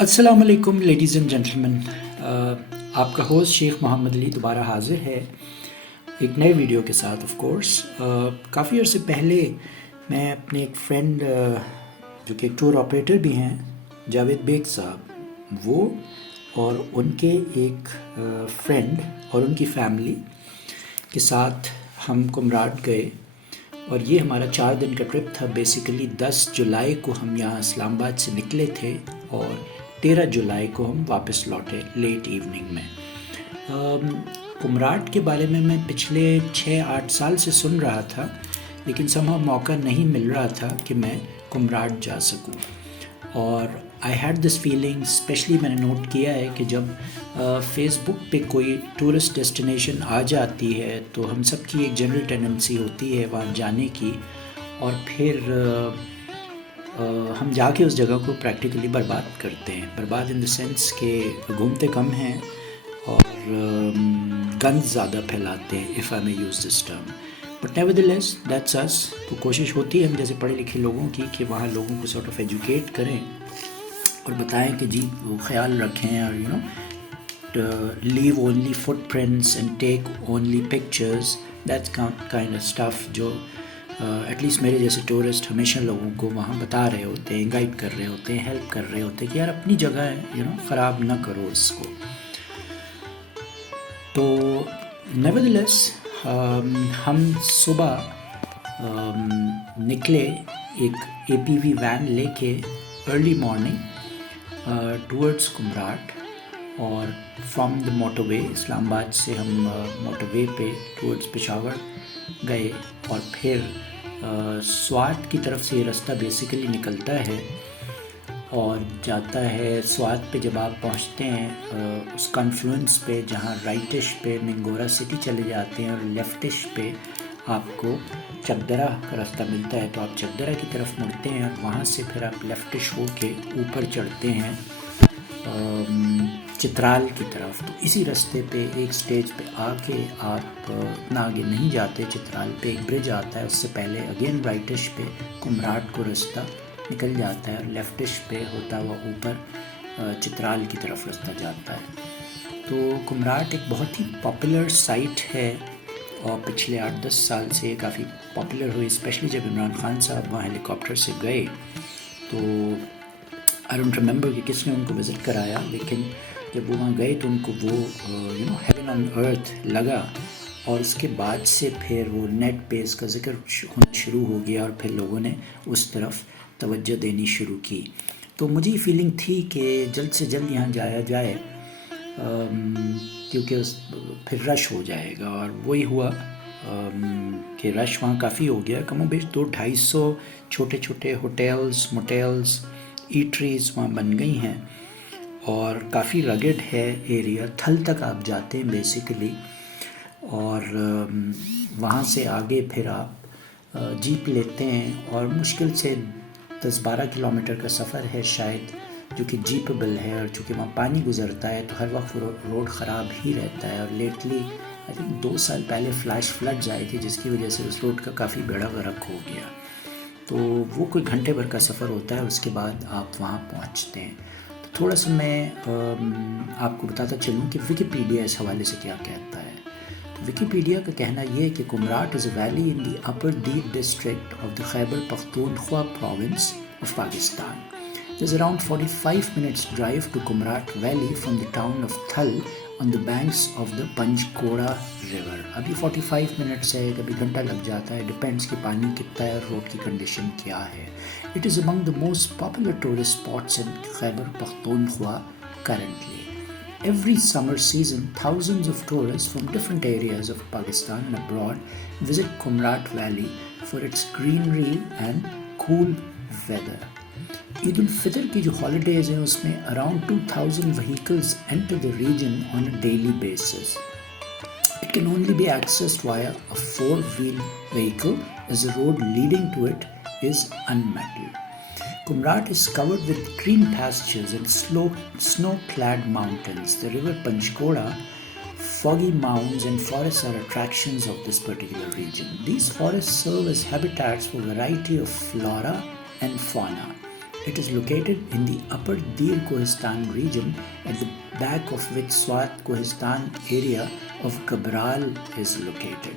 السلام علیکم ladies and gentleman, آپ کا ہوسٹ شیخ محمد علی دوبارہ حاضر ہے ایک نئے ویڈیو کے ساتھ. آف کورس کافی عرصے پہلے میں اپنے ایک فرینڈ جو کہ ایک ٹور آپریٹر بھی ہیں، جاوید بیگ صاحب، وہ اور ان کے ایک فرینڈ اور ان کی فیملی کے ساتھ ہم کمراٹ گئے، اور یہ ہمارا 4 دن کا ٹرپ تھا. بیسیکلی 10 جولائی کو ہم یہاں اسلام آباد سے نکلے تھے اور 13 جولائی کو ہم واپس لوٹے لیٹ ایوننگ میں. کمراٹ کے بارے میں پچھلے 6-8 سال سے سن رہا تھا، لیکن somehow موقع نہیں مل رہا تھا کہ میں کمراٹ جا سکوں. اور I had this feeling, specially میں نے نوٹ کیا ہے کہ جب فیس بک پہ کوئی ٹورسٹ ڈیسٹینیشن آ جاتی ہے تو ہم سب کی ایک جنرل ٹینڈنسی ہوتی ہے وہاں جانے کی، اور پھر ہم جا کے اس جگہ کو پریکٹیکلی برباد کرتے ہیں. برباد ان دا سینس کہ گھومتے کم ہیں اور گند زیادہ پھیلاتے ہیں، if I may use this term. But nevertheless that's us. تو کوشش ہوتی ہے ہم جیسے پڑھے لکھے لوگوں کی کہ وہاں لوگوں کو سارٹ آف ایجوکیٹ کریں اور بتائیں کہ جی وہ خیال رکھیں، اور leave only footprints and take only pictures. That's kind of stuff جو ایٹ لیسٹ میرے جیسے ٹورسٹ ہمیشہ لوگوں کو وہاں بتا رہے ہوتے ہیں، گائیڈ کر رہے ہوتے ہیں، ہیلپ کر رہے ہوتے ہیں کہ یار اپنی جگہ ہے، خراب نہ کرو اس کو. تو نیورتھلیس ہم صبح نکلے ایک اے پی وی وین لے کے ارلی مارننگ ٹورڈس کمراٹ، اور فرام دا موٹر وے اسلام آباد سے ہم موٹر وے پہ ٹورڈس پشاور گئے، اور پھر سوات کی طرف سے یہ رستہ بیسیکلی نکلتا ہے اور جاتا ہے سوات پہ. جب آپ پہنچتے ہیں اس کنفلوئنس پہ جہاں رائٹش پہ منگورا سٹی چلے جاتے ہیں اور لیفٹش پہ آپ کو چکدرہ کا راستہ ملتا ہے، تو آپ چکدرہ کی طرف مڑتے ہیں اور وہاں سے پھر آپ لیفٹش ہو کے اوپر چڑھتے ہیں چترال کی طرف. تو اسی راستے پہ ایک سٹیج پہ آ کے آپ اتنا آگے نہیں جاتے، چترال پہ ایک برج آتا ہے، اس سے پہلے اگین رائٹش پہ کمراٹ کو رستہ نکل جاتا ہے، اور لیفٹش پہ ہوتا ہوا اوپر چترال کی طرف رستہ جاتا ہے. تو کمراٹ ایک بہت ہی پاپولر سائٹ ہے، اور پچھلے 8-10 سال سے کافی پاپولر ہوئی، اسپیشلی جب عمران خان صاحب وہاں ہیلی کاپٹر سے گئے. تو آئی ڈونٹ ریممبر کہ کس نے ان کو وزٹ کرایا، لیکن جب وہ وہاں گئے تو ان کو وہ ہیون آن ارتھ لگا، اور اس کے بعد سے پھر وہ نیٹ پہ اس کا ذکر ہونا شروع ہو گیا، اور پھر لوگوں نے اس طرف توجہ دینی شروع کی. تو مجھے یہ فیلنگ تھی کہ جلد سے جلد یہاں جایا جائے، کیونکہ پھر رش ہو جائے گا. اور وہی ہوا کہ رش وہاں کافی ہو گیا، کم و بیش 200-250 چھوٹے چھوٹے ہوٹلز، موٹیلز، ایٹریز وہاں بن گئی ہیں، اور کافی رگڈ ہے ایریا، تھل تک آپ جاتے ہیں بیسیکلی. اور وہاں سے آگے پھر آپ جیپ لیتے ہیں، اور مشکل سے 10-12 کلومیٹر کا سفر ہے شاید، جو کہ جیپبل ہے. اور چونکہ وہاں پانی گزرتا ہے تو ہر وقت روڈ خراب ہی رہتا ہے، اور لیٹلی آئی تھنک 2 سال پہلے فلیش فلڈز آئے تھے جس کی وجہ سے اس روڈ کا کافی بیڑا غرق ہو گیا. تو وہ کوئی گھنٹے بھر کا سفر ہوتا ہے، اس کے بعد آپ وہاں پہنچتے ہیں. تو تھوڑا سا میں آپ کو بتاتا چلوں کہ ویکیپیڈیا اس حوالے سے کیا کہتا ہے. ویکیپیڈیا کا کہنا یہ ہے کہ Kumrat is a valley in the upper Dir district of the Khyber Pakhtunkhwa province of Pakistan. There's around 45 minutes drive to Kumrat Valley from the town of Thal on the banks of the Panchkoda river. ابھی 45 minutes ہے، کبھی گھنٹہ لگ جاتا ہے، depends کہ پانی کتنا ہے اور روڈ کی کنڈیشن کیا ہے. It is among the most popular tourist spots in Khyber Pakhtunkhwa currently. Every summer season, thousands of tourists from different areas of Pakistan and abroad visit Kumrat Valley for its greenery and cool weather. عید الفطر کی جو holidays ہیں اس میں around 2000 vehicles enter the region on a daily basis. It can only be accessed via a 4-wheel vehicle as the road leading to it is unmetalled. Kumrat is covered with green pastures and snow-clad mountains. The river Panchkoda, foggy mounds and forests are attractions of this particular region. These forests serve as habitats for a variety of flora and fauna. It is located in the upper Dir Kohistan region, at the back of which Swat Kohistan area of Gabral is located.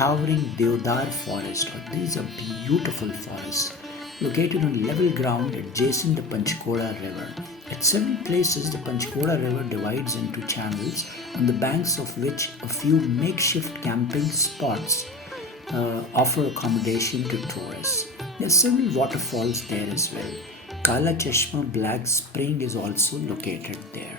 towering Deodar forest. These are beautiful forests located on level ground adjacent the Panchkoda River. At several places, the Panchkoda River divides into channels, on the banks of which a few makeshift camping spots offer accommodation to tourists. There are several waterfalls there as well. Kala Chashma Black Spring is also located there.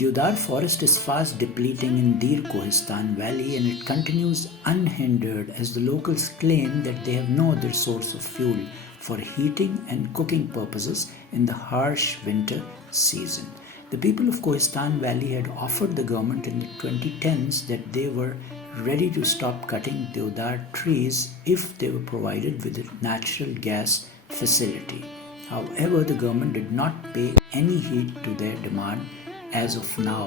Deodar forest is fast depleting in Dir Kohistan Valley, and it continues unhindered as the locals claim that they have no other source of fuel for heating and cooking purposes in the harsh winter season. The people of Kohistan Valley had offered the government in the 2010s that they were ready to stop cutting deodar trees if they were provided with a natural gas facility. However, the government did not pay any heed to their demand as of now,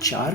4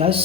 10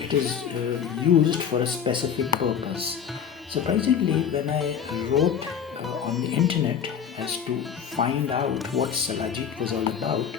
it is used for a specific purpose. Surprisingly, when I wrote on the internet as to find out what Salajit was all about,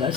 10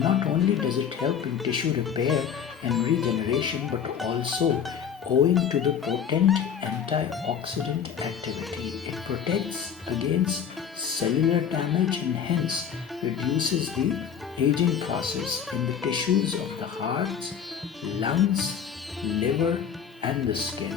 Not only does it help in tissue repair and regeneration, but also owing to the potent antioxidant activity, it protects against cellular damage and hence reduces the aging process in the tissues of the heart, lungs, liver and the skin.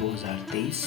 2023